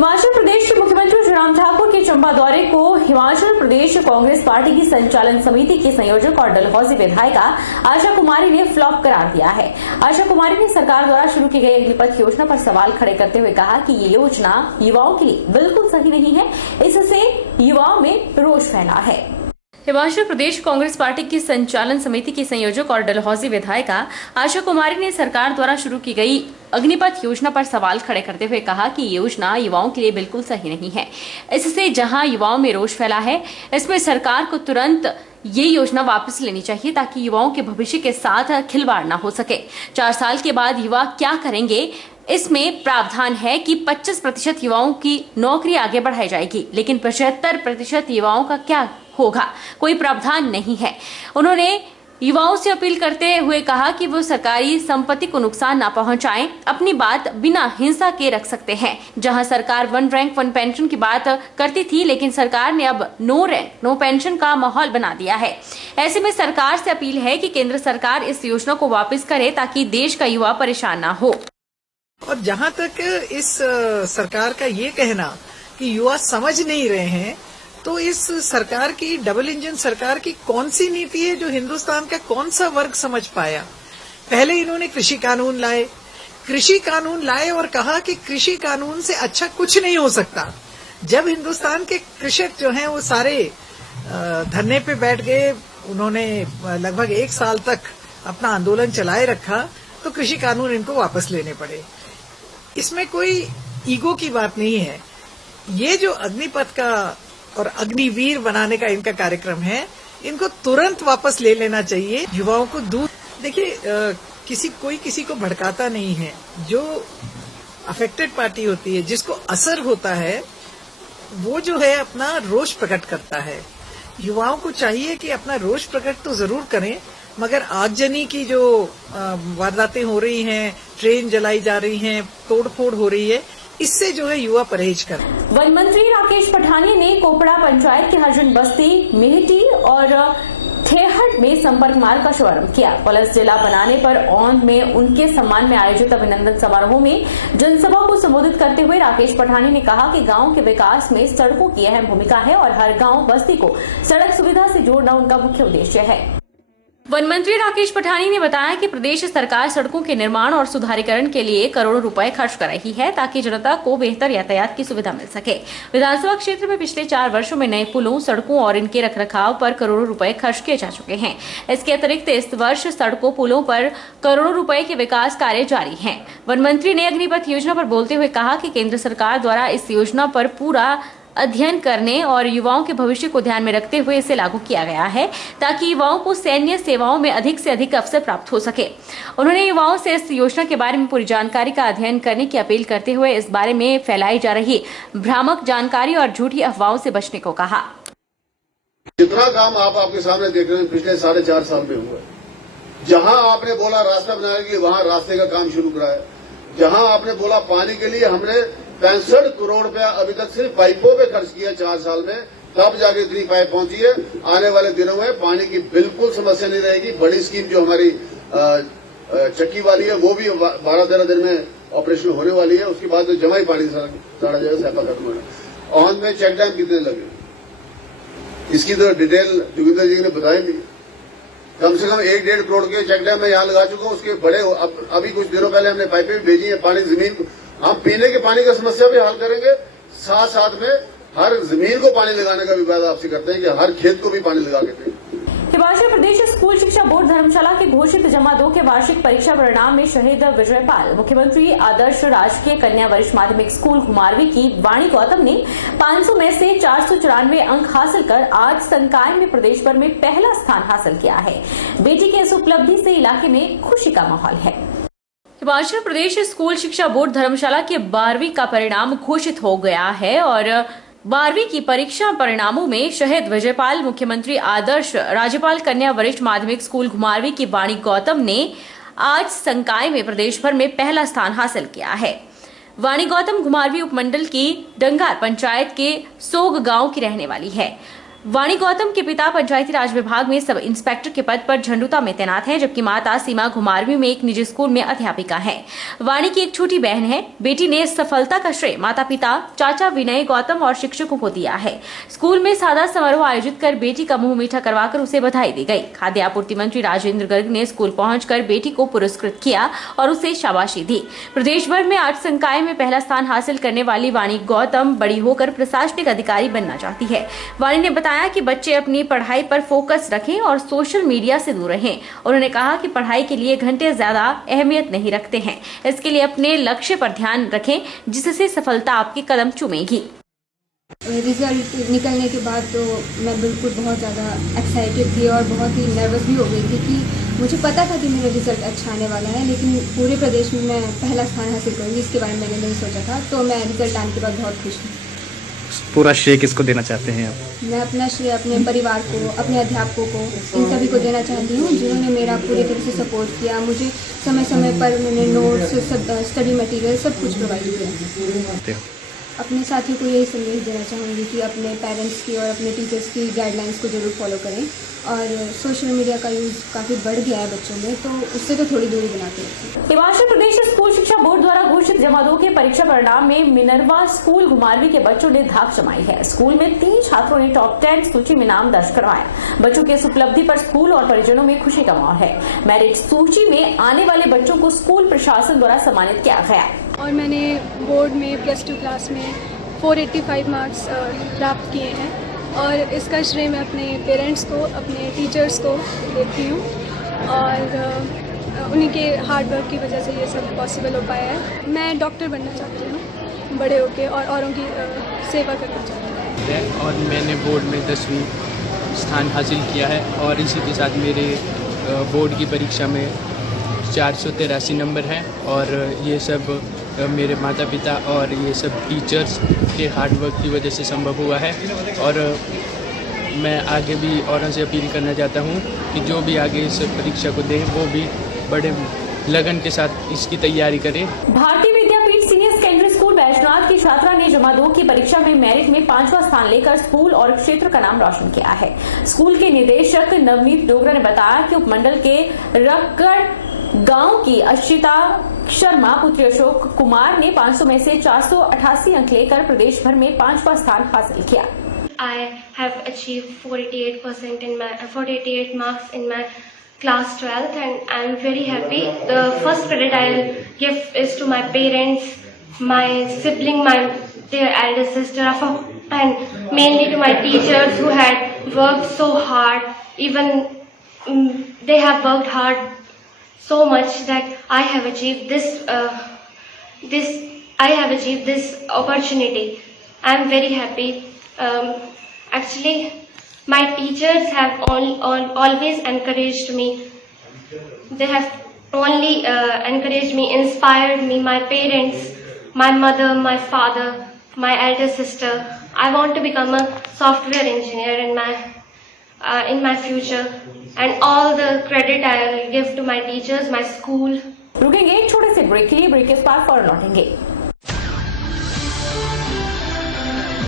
हिमाचल प्रदेश के मुख्यमंत्री जयराम ठाकुर के चंबा दौरे को हिमाचल प्रदेश कांग्रेस पार्टी की संचालन समिति की संयोजक और डलहौजी विधायिका आशा कुमारी ने फ्लॉप करार दिया है। आशा कुमारी ने सरकार द्वारा शुरू की गई अग्निपथ योजना पर सवाल खड़े करते हुए कहा कि ये योजना युवाओं के लिए बिल्कुल सही नहीं है, इससे युवाओं में रोष फैला है। हिमाचल प्रदेश कांग्रेस पार्टी की संचालन समिति की संयोजक और डलहौजी विधायिका आशा कुमारी ने सरकार द्वारा शुरू की गई अग्निपथ योजना पर सवाल खड़े करते हुए कहा कि ये योजना युवाओं के लिए बिल्कुल सही नहीं है। इससे जहां युवाओं में रोष फैला है, इसमें सरकार को तुरंत ये योजना वापस लेनी चाहिए ताकि युवाओं के भविष्य के साथ खिलवाड़ न हो सके। 4 साल के बाद युवा क्या करेंगे, इसमें प्रावधान है कि 25% युवाओं की नौकरी आगे बढ़ाई जाएगी, लेकिन 75% युवाओं का क्या होगा, कोई प्रावधान नहीं है। उन्होंने युवाओं से अपील करते हुए कहा कि वो सरकारी संपत्ति को नुकसान न पहुंचाएं, अपनी बात बिना हिंसा के रख सकते हैं। जहां सरकार 1 रैंक 1 पेंशन की बात करती थी, लेकिन सरकार ने अब नो रैंक नो पेंशन का माहौल बना दिया है। ऐसे में सरकार से अपील है कि केंद्र सरकार इस योजना को वापस करे ताकि देश का युवा परेशान न हो। और जहां तक इस सरकार का ये कहना कि युवा समझ नहीं रहे हैं, तो इस सरकार की डबल इंजन सरकार की कौन सी नीति है जो हिंदुस्तान का कौन सा वर्ग समझ पाया। पहले इन्होंने कृषि कानून लाए और कहा कि कृषि कानून से अच्छा कुछ नहीं हो सकता। जब हिंदुस्तान के कृषक जो हैं वो सारे धरने पे बैठ गए, उन्होंने लगभग 1 साल तक अपना आंदोलन चलाए रखा, तो कृषि कानून इनको वापस लेने पड़े। इसमें कोई ईगो की बात नहीं है। ये जो अग्निपथ का और अग्निवीर बनाने का इनका कार्यक्रम है, इनको तुरंत वापस ले लेना चाहिए। युवाओं को दूर देखिए, कोई किसी को भड़काता नहीं है। जो अफेक्टेड पार्टी होती है, जिसको असर होता है, वो जो है अपना रोष प्रकट करता है। युवाओं को चाहिए कि अपना रोष प्रकट तो जरूर करें, मगर आगजनी की जो वारदातें हो रही हैं, ट्रेन जलाई जा रही हैं, तोड़फोड़ हो रही है, इससे जो है युवा परहेज कर। वन मंत्री राकेश पठानिया ने कोपड़ा पंचायत के हरजन बस्ती, मेहटी और ठेहट में संपर्क मार्ग का शुभारंभ किया। पुलिस जिला बनाने पर औंध में उनके सम्मान में आयोजित अभिनंदन समारोह में जनसभा को संबोधित करते हुए राकेश पठानिया ने कहा कि गांव के विकास में सड़कों की अहम भूमिका है और हर गांव बस्ती को सड़क सुविधा से जोड़ना उनका मुख्य उद्देश्य है। वन मंत्री राकेश पठानिया ने बताया कि प्रदेश सरकार सड़कों के निर्माण और सुधारीकरण के लिए करोड़ों रुपए खर्च कर रही है ताकि जनता को बेहतर यातायात की सुविधा मिल सके। विधानसभा क्षेत्र में पिछले 4 वर्षों में नए पुलों, सड़कों और इनके रखरखाव पर करोड़ों रुपए खर्च किए जा चुके हैं। इसके अतिरिक्त इस वर्ष सड़कों, पुलों पर करोड़ों रुपए के विकास कार्य जारी हैं। वन मंत्री ने अग्निपथ योजना पर बोलते हुए कहा कि केंद्र सरकार द्वारा इस योजना पर पूरा अध्ययन करने और युवाओं के भविष्य को ध्यान में रखते हुए इसे लागू किया गया है ताकि युवाओं को सैन्य सेवाओं में अधिक से अधिक अवसर प्राप्त हो सके। उन्होंने युवाओं से इस योजना के बारे में पूरी जानकारी का अध्ययन करने की अपील करते हुए इस बारे में फैलाई जा रही भ्रामक जानकारी और झूठी अफवाहों से बचने को कहा। जितना काम आपके सामने देख रहे हैं पिछले 4.5 साल में हुआ, जहां आपने बोला रास्ता बनाएगी, वहां रास्ते का काम शुरू कराया। जहां आपने बोला पानी के लिए, हमने 65 करोड़ रुपया अभी तक सिर्फ पाइपों पे खर्च किया 4 साल में, तब जाके इतनी पाइप पहुंची है। आने वाले दिनों में पानी की बिल्कुल समस्या नहीं रहेगी। बड़ी स्कीम जो हमारी चक्की वाली है, वो भी 12-13 दिन में ऑपरेशन होने वाली है। उसके बाद जमा ही पानी सारा जगह सैपा खत्म होना। औंध में चेक डैम कितने लगे, इसकी तो डिटेल जोगिंदर जी ने बताई थी। कम से कम 1-1.5 करोड़ के चेक डैम मैं यहाँ लगा चुका हूँ। उसके बड़े अभी कुछ दिनों पहले हमने पाइपें भी भेजी है। पानी जमीन को, हम पीने के पानी का समस्या भी हल करेंगे, साथ साथ में हर जमीन को पानी लगाने का भी वादा आपसे करते हैं कि हर खेत को भी पानी लगा के दें। हिमाचल प्रदेश स्कूल शिक्षा बोर्ड धर्मशाला के घोषित जमा 2 के वार्षिक परीक्षा परिणाम में शहीद विजयपाल मुख्यमंत्री आदर्श राजकीय कन्या वरिष्ठ माध्यमिक स्कूल घुमारवी की वाणी गौतम ने 500 में से 494 अंक हासिल कर आज संकाय में प्रदेश भर में पहला स्थान हासिल किया है। बेटी की इस उपलब्धि से इलाके में खुशी का माहौल है। हिमाचल प्रदेश स्कूल शिक्षा बोर्ड धर्मशाला के 12वीं का परिणाम घोषित हो गया है और 12वीं की परीक्षा परिणामों में शहीद विजयपाल मुख्यमंत्री आदर्श राज्यपाल कन्या वरिष्ठ माध्यमिक स्कूल घुमारवी की वाणी गौतम ने आज संकाय में प्रदेश भर में पहला स्थान हासिल किया है। वाणी गौतम घुमारवी उपमंडल की डंगार पंचायत के सोग गांव की रहने वाली है। वाणी गौतम के पिता पंचायती राज विभाग में सब इंस्पेक्टर के पद पर झंडूता में तैनात हैं, जबकि माता सीमा घुमारवीं में एक निजी स्कूल में अध्यापिका हैं। वाणी की एक छोटी बहन है। बेटी ने इस सफलता का श्रेय माता पिता चाचा विनय गौतम और शिक्षकों को दिया है। स्कूल में सादा समारोह आयोजित कर बेटी का मुंह मीठा करवाकर उसे बधाई दी गई। खाद्य आपूर्ति मंत्री राजेंद्र गर्ग ने स्कूल पहुंचकर बेटी को पुरस्कृत किया और उसे शाबाशी दी। प्रदेश भर में 8 संकाय में पहला स्थान हासिल करने वाली वाणी गौतम बड़ी होकर प्रशासनिक अधिकारी बनना चाहती है। वाणी ने बताया कि बच्चे अपनी पढ़ाई पर फोकस रखें और सोशल मीडिया से दूर रहें। उन्होंने कहा कि पढ़ाई के लिए घंटे ज्यादा अहमियत नहीं रखते हैं, इसके लिए अपने लक्ष्य पर ध्यान रखें, जिससे सफलता आपके कदम चूमेगी। रिजल्ट निकलने के बाद तो मैं बिल्कुल बहुत ज़्यादा एक्साइटेड थी और बहुत ही नर्वस भी हो गई थी कि मुझे पता था कि मेरा रिजल्ट अच्छा आने वाला है, लेकिन पूरे प्रदेश में मैं पहला स्थान हासिल करूँगी इसके बारे में मैंने नहीं सोचा था। तो मैं रिजल्ट आने के बाद बहुत खुश हूँ। पूरा श्रेय किसको देना चाहते हैं आप? मैं अपना श्रेय अपने परिवार को, अपने अध्यापकों को, इन सभी को देना चाहती हूँ जिन्होंने मेरा पूरी तरह से सपोर्ट किया। मुझे समय समय पर उन्होंने नोट्स, स्टडी मटेरियल सब कुछ प्रोवाइड किया। अपने साथियों को यही संदेश देना चाहूँगी कि अपने पेरेंट्स की और अपने टीचर्स की गाइडलाइंस को जरूर फॉलो करें। और सोशल मीडिया का यूज़ काफ़ी बढ़ गया है बच्चों में, तो उससे तो थोड़ी दूरी बना के रखें। हिमाचल प्रदेश स्कूल शिक्षा बोर्ड द्वारा घोषित जमा 2 के परीक्षा परिणाम में मिनरवा स्कूल घुमारवीं के बच्चों ने धाक जमाई है। स्कूल में 3 छात्रों ने टॉप 10 सूची में नाम दर्ज करवाया। बच्चों की इस उपलब्धि पर स्कूल और परिजनों में खुशी का माहौल है। मेरिट सूची में आने वाले बच्चों को स्कूल प्रशासन द्वारा सम्मानित किया गया। और मैंने बोर्ड में +2 क्लास में 485 मार्क्स प्राप्त किए हैं और इसका श्रेय मैं अपने पेरेंट्स को, अपने टीचर्स को देती हूँ और उन्हीं के हार्ड वर्क की वजह से ये सब पॉसिबल हो पाया है। मैं डॉक्टर बनना चाहती हूँ बड़े होके और औरों की सेवा करना चाहती हूँ। और मैंने बोर्ड में 10वीं स्थान हासिल किया है और इसी के साथ मेरे बोर्ड की परीक्षा में 483 नंबर हैं और ये सब मेरे माता पिता और ये सब टीचर्स के हार्ड वर्क की वजह से संभव हुआ है। और मैं आगे भी औरों से अपील करना चाहता हूँ कि जो भी आगे इस परीक्षा को दें वो भी बड़े लगन के साथ इसकी तैयारी करें। भारतीय विद्यापीठ सीनियर सेकेंडरी स्कूल बैजनाथ की छात्रा ने जमा 2 की परीक्षा में मेरिट में 5वां स्थान लेकर स्कूल और क्षेत्र का नाम रोशन किया है। स्कूल के निदेशक नवनीत डोगरा ने बताया कि उपमंडल के रक्कड़ गांव की अशिता शर्मा पुत्री अशोक कुमार ने 500 में से 488 अंक लेकर प्रदेश भर में 5वां स्थान हासिल किया। I have achieved 48 marks in my class 12th and I am very happy. The first credit I will give is to my parents, my sibling, my dear elder sister, and mainly to my teachers who had worked so hard. Even they have worked hard so much that I have achieved this opportunity. I am very happy. Actually, my teachers have always encouraged me. They have only encouraged me, inspired me. My parents, my mother, my father, my elder sister. I want to become a software engineer in my future, and all the credit I will give to my teachers, my school. रुकेंगे एक छोटे से break के लिए। Break के बाद फौरन लौटेंगे।